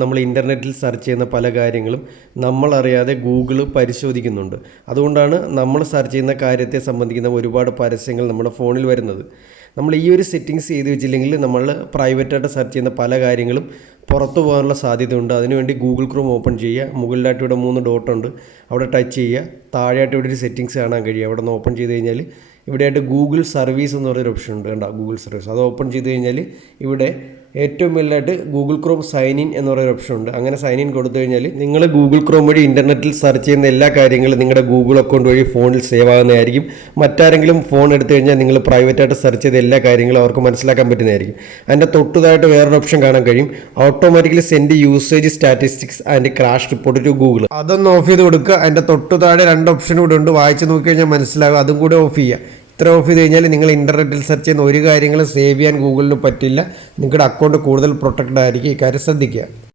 നമ്മൾ ഇൻ്റർനെറ്റിൽ സെർച്ച് ചെയ്യുന്ന പല കാര്യങ്ങളും നമ്മളറിയാതെ ഗൂഗിൾ പരിശോധിക്കുന്നുണ്ട്. അതുകൊണ്ടാണ് നമ്മൾ സെർച്ച് ചെയ്യുന്ന കാര്യത്തെ സംബന്ധിക്കുന്ന ഒരുപാട് പരസ്യങ്ങൾ നമ്മുടെ ഫോണിൽ വരുന്നത്. നമ്മൾ ഈ ഒരു സെറ്റിങ്സ് ചെയ്ത് വെച്ചില്ലെങ്കിൽ നമ്മൾ പ്രൈവറ്റായിട്ട് സെർച്ച് ചെയ്യുന്ന പല കാര്യങ്ങളും പുറത്തു പോകാനുള്ള സാധ്യതയുണ്ട്. അതിനുവേണ്ടി ഗൂഗിൾ ക്രോം ഓപ്പൺ ചെയ്യുക. മുകളിലായിട്ട് ഇവിടെ 3 ഡോട്ടുണ്ട്, അവിടെ ടച്ച് ചെയ്യുക. താഴെയായിട്ട് ഇവിടെ ഒരു സെറ്റിങ്സ് കാണാൻ കഴിയും. അവിടെ നിന്ന് ഓപ്പൺ ചെയ്ത് കഴിഞ്ഞാൽ ഇവിടെയായിട്ട് ഗൂഗിൾ സർവീസ് എന്ന് പറയുന്ന ഓപ്ഷൻ ഉണ്ട്. കണ്ടോ, ഗൂഗിൾ സർവീസ്. അത് ഓപ്പൺ ചെയ്ത് കഴിഞ്ഞാൽ ഇവിടെ ഏറ്റവും മുകളിലായിട്ട് ഗൂഗിൾ ക്രോം സൈൻ ഇൻ എന്ന് പറയുന്ന ഓപ്ഷൻ ഉണ്ട്. അങ്ങനെ സൈൻ ഇൻ കൊടുത്തു കഴിഞ്ഞാൽ നിങ്ങൾ ഗൂഗിൾ ക്രോം വഴി ഇൻ്റർനെറ്റിൽ സെർച്ച് ചെയ്യുന്ന എല്ലാ കാര്യങ്ങളും നിങ്ങളുടെ ഗൂഗിൾ അക്കൗണ്ട് വഴി ഫോണിൽ സേവ് ആകുന്നതായിരിക്കും. മറ്റാരെങ്കിലും ഫോൺ എടുത്തു കഴിഞ്ഞാൽ നിങ്ങൾ പ്രൈവറ്റായിട്ട് സെർച്ച് ചെയ്ത എല്ലാ കാര്യങ്ങളും അവർക്ക് മനസ്സിലാക്കാൻ പറ്റുന്നതായിരിക്കും. അതിൻ്റെ തൊട്ടുതായിട്ട് വേറൊരു ഓപ്ഷൻ കാണാൻ കഴിയും, automatically send usage statistics and crash report to Google. അതൊന്ന് ഓഫ് ചെയ്ത് കൊടുക്കുക. അതിൻ്റെ തൊട്ടുതാഴെ 2 ഓപ്ഷൻ കൂടെ ഉണ്ട്, വായിച്ച് നോക്കി കഴിഞ്ഞാൽ മനസ്സിലാകും. അതും കൂടെ ഓഫ് ചെയ്യുക. ഇത്ര ഓഫ് ചെയ്ത് കഴിഞ്ഞാൽ നിങ്ങൾ ഇൻ്റർനെറ്റിൽ സെർച്ച് ചെയ്യുന്ന ഒരു കാര്യങ്ങളും സേവ് ചെയ്യാൻ ഗൂഗിളിന് പറ്റില്ല. നിങ്ങളുടെ അക്കൗണ്ട് കൂടുതൽ പ്രൊട്ടക്റ്റഡ് ആയിരിക്കും. ഈ കാര്യം ശ്രദ്ധിക്കുക.